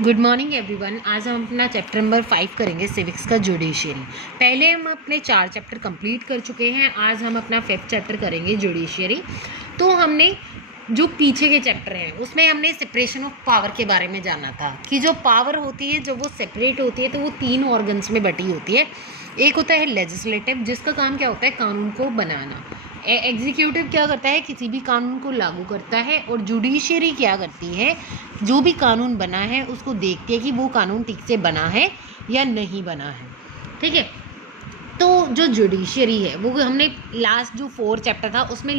Good morning everyone. आज हम अपना चैप्टर नंबर 5 करेंगे सिविक्स का जुडिशियरी। पहले हम अपने 4 चैप्टर कंप्लीट कर चुके हैं। आज हम अपना 5th चैप्टर करेंगे जुडिशियरी। तो हमने जो पीछे के चैप्टर हैं उसमें हमने सेपरेशन ऑफ पावर के बारे में जाना था कि जो पावर होती है जब वो सेपरेट होती है तो वो 3 ऑर्गन्स में बटी होती है। एक होता है लेजिस्लेटिव, जिसका काम क्या होता है कानून को बनाना। एग्जीक्यूटिव क्या करता है किसी भी कानून को लागू करता है। और जुडिशियरी क्या करती है जो भी कानून बना है उसको देखती है कि वो कानून ठीक से बना है या नहीं बना है। ठीक है, तो जो जुडिशियरी है वो हमने लास्ट जो 4 चैप्टर था उसमें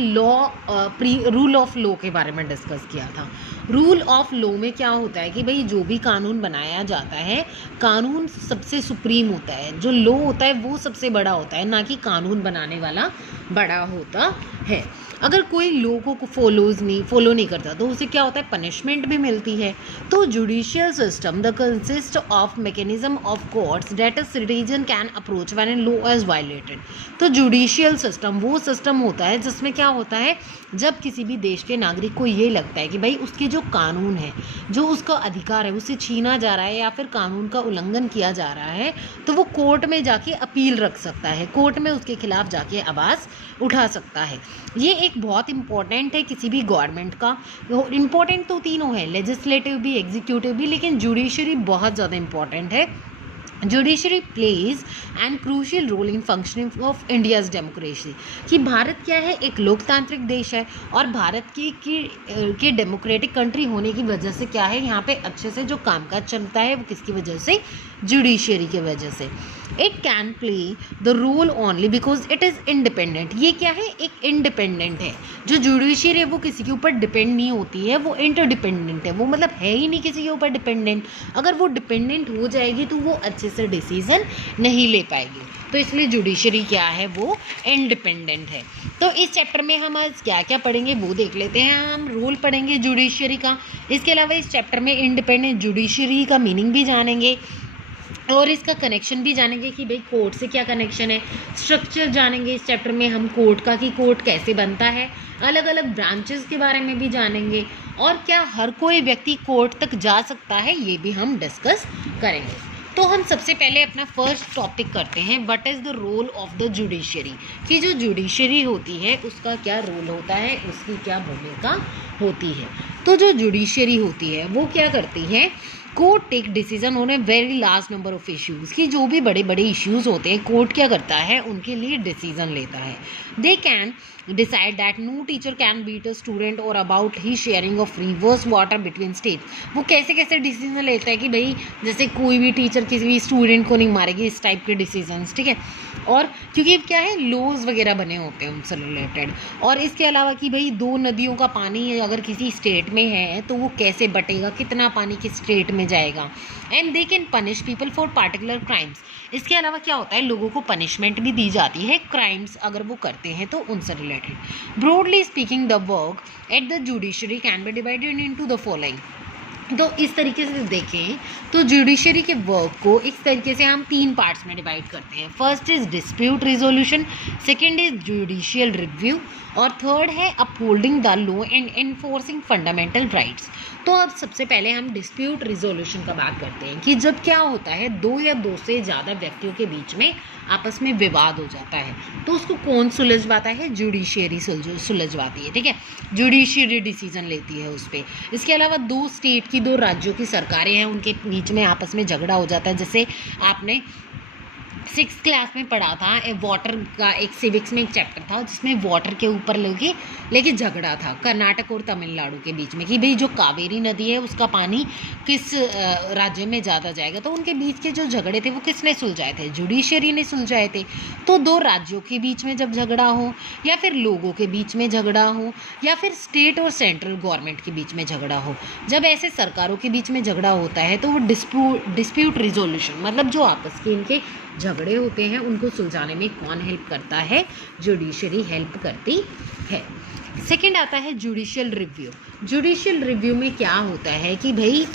रूल ऑफ लॉ के बारे में डिस्कस किया था। रूल ऑफ लॉ में क्या होता है कि भाई जो भी कानून बनाया जाता है कानून सबसे सुप्रीम होता है, जो लॉ होता है वो सबसे बड़ा होता है, ना कि कानून बनाने वाला बड़ा होता है। अगर कोई लॉ को फॉलो नहीं करता तो उसे क्या होता है पनिशमेंट भी मिलती है। तो judicial system the consist of mechanism of courts that a citizen can approach when law is violated. तो जुडिशियल सिस्टम वो सिस्टम होता है जिसमें क्या होता है जब किसी भी देश के नागरिक को ये लगता है कि भाई उसके जो कानून है, जो उसका अधिकार है, उसे छीना जा रहा है या फिर कानून का उल्लंघन किया जा रहा है, तो वो कोर्ट में जाके अपील रख सकता है, कोर्ट में उसके खिलाफ जाके आवाज़ उठा सकता है। ये एक बहुत इंपॉर्टेंट है किसी भी गवर्नमेंट का। इंपॉर्टेंट तो तीनों है, लेजिस्लेटिव भी, एग्जीक्यूटिव भी, लेकिन जुडिशरी बहुत ज़्यादा इंपॉर्टेंट है। Judiciary plays and crucial role in functioning of India's democracy. कि भारत क्या है एक लोकतांत्रिक देश है और भारत के डेमोक्रेटिक कंट्री होने की वजह से क्या है यहाँ पे अच्छे से जो कामकाज चलता है वो किसकी वजह से, जुडिशरी की वजह से। It can play the role only because it is independent. ये क्या है एक इंडिपेंडेंट है। जो जुडिशरी है वो किसी के ऊपर डिपेंड नहीं होती है, वो इंटरडिपेंडेंट है, वो मतलब है ही नहीं किसी के ऊपर डिपेंडेंट। अगर वो डिपेंडेंट हो जाएगी तो वो अच्छे से डिसीजन नहीं ले पाएगी। तो इसलिए जुडिशरी क्या है वो इंडिपेंडेंट है। तो इस चैप्टर में हम आज क्या क्या पढ़ेंगे वो देख लेते हैं। हम रोल पढ़ेंगे जुडिशरी का, इसके अलावा इस चैप्टर में इंडिपेंडेंट जुडिशरी का मीनिंग भी जानेंगे और इसका कनेक्शन भी जानेंगे कि भाई कोर्ट से क्या कनेक्शन है। स्ट्रक्चर जानेंगे इस चैप्टर में हम कोर्ट का, कि कोर्ट कैसे बनता है, अलग अलग ब्रांचेस के बारे में भी जानेंगे और क्या हर कोई व्यक्ति कोर्ट तक जा सकता है ये भी हम डिस्कस करेंगे। तो हम सबसे पहले अपना फर्स्ट टॉपिक करते हैं, what is the role of the judiciary. कि जो जुडिशरी होती है उसका क्या रोल होता है, उसकी क्या भूमिका होती है। तो जो जुडिशरी होती है वो क्या करती है, court take decision on a very large number of issues. कि जो भी बड़े बड़े इश्यूज़ होते हैं कोर्ट क्या करता है उनके लिए डिसीजन लेता है। They can decide that no teacher can beat a student और अबाउट ही sharing of rivers water between state. वो कैसे कैसे डिसीजन लेता है कि भाई जैसे कोई भी टीचर किसी भी स्टूडेंट को नहीं मारेगी, इस टाइप के डिसीजंस। ठीक है, और क्योंकि क्या है लॉज वगैरह बने होते हैं उनसे रिलेटेड। और इसके अलावा कि भाई 2 नदियों का पानी अगर किसी स्टेट में है तो वो कैसे बटेगा, कितना पानी किस स्टेट में जाएगा। And they can punish people for particular crimes. इसके अलावा क्या होता है लोगों को पनिशमेंट भी दी जाती है क्राइम्स अगर वो करते हैं तो उनसे related. Broadly speaking the work at the judiciary can be divided into the following. तो इस तरीके से देखें तो जुडिशरी के वर्क को इस तरीके से हम 3 पार्ट्स में डिवाइड करते हैं। First is dispute resolution, second is judicial review और थर्ड है upholding the law and enforcing fundamental rights. तो अब सबसे पहले हम डिस्प्यूट रिजोल्यूशन का बात करते हैं कि जब क्या होता है 2 या 2 से ज़्यादा व्यक्तियों के बीच में आपस में विवाद हो जाता है तो उसको कौन सुलझवाता है, जुडिशरी सुलझवाती है। ठीक है, जुडिशरी डिसीजन लेती है उस पर। इसके अलावा 2 स्टेट की 2 राज्यों की सरकारें हैं उनके बीच में आपस में झगड़ा हो जाता है। जैसे आपने 6th क्लास में पढ़ा था वाटर का, एक सिविक्स में एक चैप्टर था जिसमें वाटर के ऊपर लेके झगड़ा था कर्नाटक और तमिलनाडु के बीच में कि भाई जो कावेरी नदी है उसका पानी किस राज्य में ज़्यादा जाएगा। तो उनके बीच के जो झगड़े थे वो किसने सुलझाए थे, जुडिशरी ने सुलझाए थे। तो 2 राज्यों के बीच में जब झगड़ा हो या फिर लोगों के बीच में झगड़ा हो या फिर स्टेट और सेंट्रल गवर्नमेंट के बीच में झगड़ा हो, जब ऐसे सरकारों के बीच में झगड़ा होता है तो वो डिस्प्यूट रिजोल्यूशन मतलब जो आपस के इनके झगड़े होते हैं उनको सुलझाने में कौन हेल्प करता है, जुडिशरी हेल्प करती है। सेकंड आता है जुडिशियल रिव्यू। जुडिशियल रिव्यू में क्या होता है कि भाई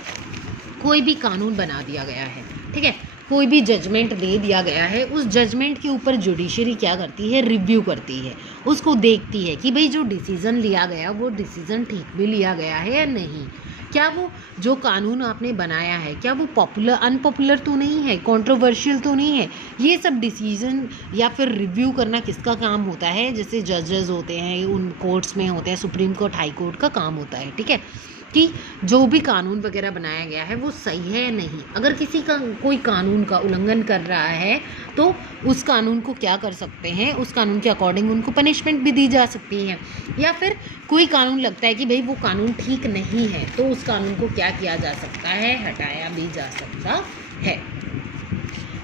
कोई भी कानून बना दिया गया है, ठीक है, कोई भी जजमेंट दे दिया गया है, उस जजमेंट के ऊपर जुडिशरी क्या करती है, रिव्यू करती है, उसको देखती है कि भाई जो डिसीज़न लिया गया वो डिसीज़न ठीक भी लिया गया है या नहीं, क्या वो जो कानून आपने बनाया है क्या वो पॉपुलर अनपॉपुलर तो नहीं है, कंट्रोवर्शियल तो नहीं है। ये सब डिसीजन या फिर रिव्यू करना किसका काम होता है, जैसे जजेस होते हैं, उन कोर्ट्स में होते हैं, सुप्रीम कोर्ट, हाई कोर्ट का काम होता है, ठीक है, कि जो भी कानून वगैरह बनाया गया है वो सही है या नहीं। अगर किसी का कोई कानून का उल्लंघन कर रहा है तो उस कानून को क्या कर सकते हैं, उस कानून के अकॉर्डिंग उनको पनिशमेंट भी दी जा सकती है। या फिर कोई कानून लगता है कि भाई वो कानून ठीक नहीं है तो उस कानून को क्या किया जा सकता है, हटाया भी जा सकता है।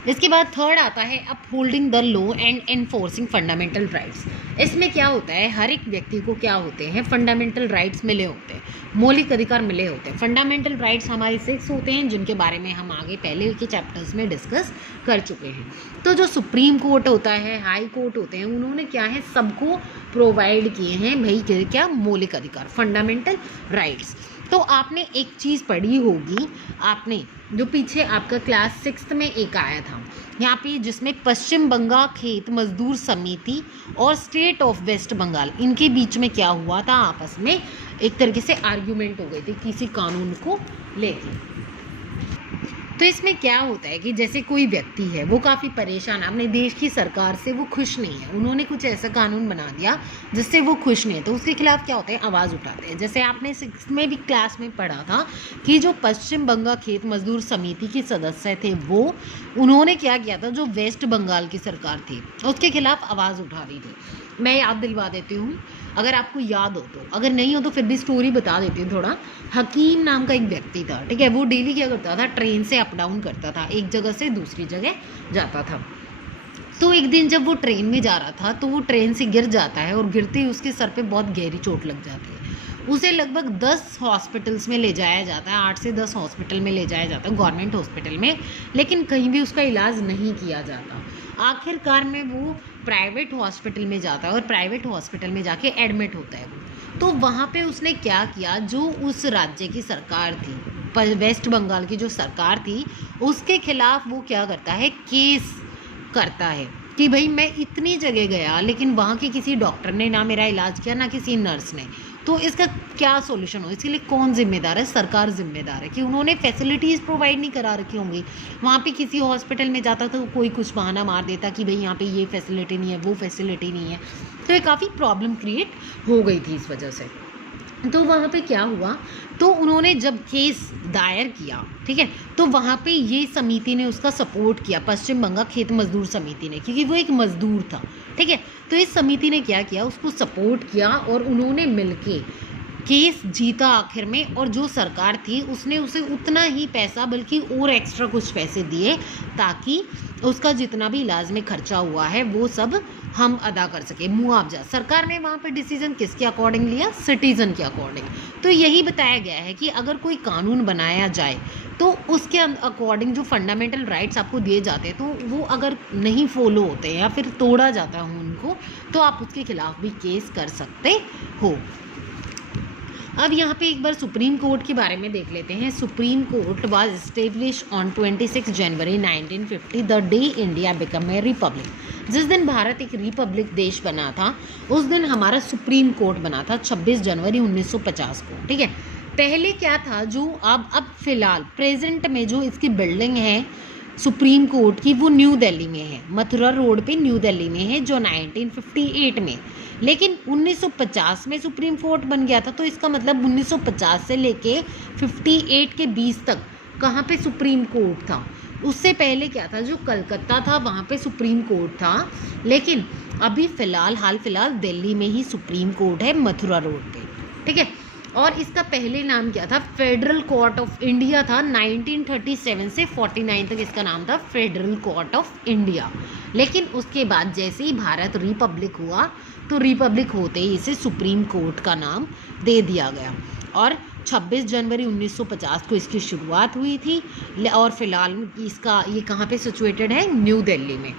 इसके बाद थर्ड आता है upholding the law and enforcing fundamental rights. इसमें क्या होता है, हर एक व्यक्ति को क्या होते हैं, फंडामेंटल राइट्स मिले होते हैं, मौलिक अधिकार मिले होते हैं। फंडामेंटल राइट्स हमारे 6 होते हैं जिनके बारे में हम आगे पहले के चैप्टर्स में डिस्कस कर चुके हैं। तो जो सुप्रीम कोर्ट होता है, हाई कोर्ट होते हैं, उन्होंने क्या है, सबको प्रोवाइड किए हैं भाई क्या, मौलिक अधिकार, फंडामेंटल राइट्स। तो आपने एक चीज़ पढ़ी होगी, आपने जो पीछे आपका क्लास 6 में एक आया था यहाँ पे, जिसमें पश्चिम बंगाल खेत मजदूर समिति और स्टेट ऑफ वेस्ट बंगाल, इनके बीच में क्या हुआ था, आपस में एक तरीके से आर्ग्यूमेंट हो गई थी किसी कानून को लेके। तो इसमें क्या होता है कि जैसे कोई व्यक्ति है वो काफ़ी परेशान है, अपने देश की सरकार से वो खुश नहीं है, उन्होंने कुछ ऐसा कानून बना दिया जिससे वो खुश नहीं है, तो उसके खिलाफ क्या होता है, आवाज़ उठाते हैं। जैसे आपने 6 में भी क्लास में पढ़ा था कि जो पश्चिम बंगाल खेत मजदूर समिति के सदस्य थे वो, उन्होंने क्या किया था, जो वेस्ट बंगाल की सरकार थी उसके खिलाफ आवाज़ उठा रही थी। मैं याद दिलवा देती हूँ, अगर आपको याद हो तो, अगर नहीं हो तो फिर भी स्टोरी बता देती हूँ थोड़ा। हकीम नाम का एक व्यक्ति था, ठीक है, वो डेली क्या करता था, ट्रेन से अप डाउन करता था, एक जगह से दूसरी जगह जाता था। तो एक दिन जब वो ट्रेन में जा रहा था तो वो ट्रेन से गिर जाता है और गिरते ही उसके सर पे बहुत गहरी चोट लग जाती है। उसे लगभग 10 हॉस्पिटल्स में ले जाया जाता है, 8 से 10 हॉस्पिटल में ले जाया जाता है, गवर्नमेंट हॉस्पिटल में, लेकिन कहीं भी उसका इलाज नहीं किया जाता। आखिरकार में वो प्राइवेट हॉस्पिटल में जाता है और प्राइवेट हॉस्पिटल में जाके एडमिट होता है वो। तो वहाँ पे उसने क्या किया, जो उस राज्य की सरकार थी, वेस्ट बंगाल की जो सरकार थी, उसके खिलाफ वो क्या करता है, केस करता है कि भाई मैं इतनी जगह गया लेकिन वहाँ के किसी डॉक्टर ने ना मेरा इलाज किया, ना किसी नर्स ने, तो इसका क्या सॉल्यूशन हो, इसके लिए कौन जिम्मेदार है, सरकार जिम्मेदार है कि उन्होंने फैसिलिटीज़ प्रोवाइड नहीं करा रखी होंगी। वहाँ पे किसी हॉस्पिटल में जाता तो कोई कुछ बहाना मार देता कि भाई यहाँ पे ये फैसिलिटी नहीं है, वो फैसिलिटी नहीं है, तो ये काफ़ी प्रॉब्लम क्रिएट हो गई थी इस वजह से। तो वहाँ पे क्या हुआ, तो उन्होंने जब केस दायर किया, ठीक है, तो वहाँ पे ये समिति ने उसका सपोर्ट किया, पश्चिम बंगाल खेत मजदूर समिति ने, क्योंकि वो एक मजदूर था, ठीक है। तो इस समिति ने क्या किया, उसको सपोर्ट किया और उन्होंने मिलके केस जीता आखिर में। और जो सरकार थी उसने उसे उतना ही पैसा, बल्कि और एक्स्ट्रा कुछ पैसे दिए ताकि उसका जितना भी इलाज में खर्चा हुआ है वो सब हम अदा कर सके, मुआवजा। सरकार ने वहाँ पे डिसीजन किसके अकॉर्डिंग लिया, सिटीजन के अकॉर्डिंग। तो यही बताया गया है कि अगर कोई कानून बनाया जाए तो उसके अकॉर्डिंग जो फंडामेंटल राइट्स आपको दिए जाते हैं, तो वो अगर नहीं फॉलो होते हैं या फिर तोड़ा जाता है उनको, तो आप उसके खिलाफ भी केस कर सकते हो। अब यहाँ पे एक बार सुप्रीम कोर्ट के बारे में देख लेते हैं। Supreme court was establish on 26 January 1950, the day India become a Republic. जिस दिन भारत एक रिपब्लिक देश बना था उस दिन हमारा सुप्रीम कोर्ट बना था, 26 जनवरी 1950 को, ठीक है। पहले क्या था, जो अब फिलहाल प्रेजेंट में जो इसकी बिल्डिंग है सुप्रीम कोर्ट की, वो न्यू दिल्ली में है, मथुरा रोड पे न्यू दिल्ली में है, जो 1958 में, लेकिन 1950 में सुप्रीम कोर्ट बन गया था। तो इसका मतलब 1950 से लेके 58 के 20 तक कहाँ पे सुप्रीम कोर्ट था। उससे पहले क्या था, जो कलकत्ता था वहाँ पे सुप्रीम कोर्ट था, लेकिन अभी हाल फिलहाल दिल्ली में ही सुप्रीम कोर्ट है, मथुरा रोड पे, ठीक है। और इसका पहले नाम क्या था, फेडरल कोर्ट ऑफ इंडिया था। 1937 से 49 तक इसका नाम था फेडरल कोर्ट ऑफ इंडिया। लेकिन उसके बाद जैसे ही भारत रिपब्लिक हुआ तो रिपब्लिक होते ही इसे सुप्रीम कोर्ट का नाम दे दिया गया। और 26 जनवरी 1950 को इसकी शुरुआत हुई थी और फिलहाल इसका ये कहाँ पे सिचुएटेड है, न्यू दिल्ली में।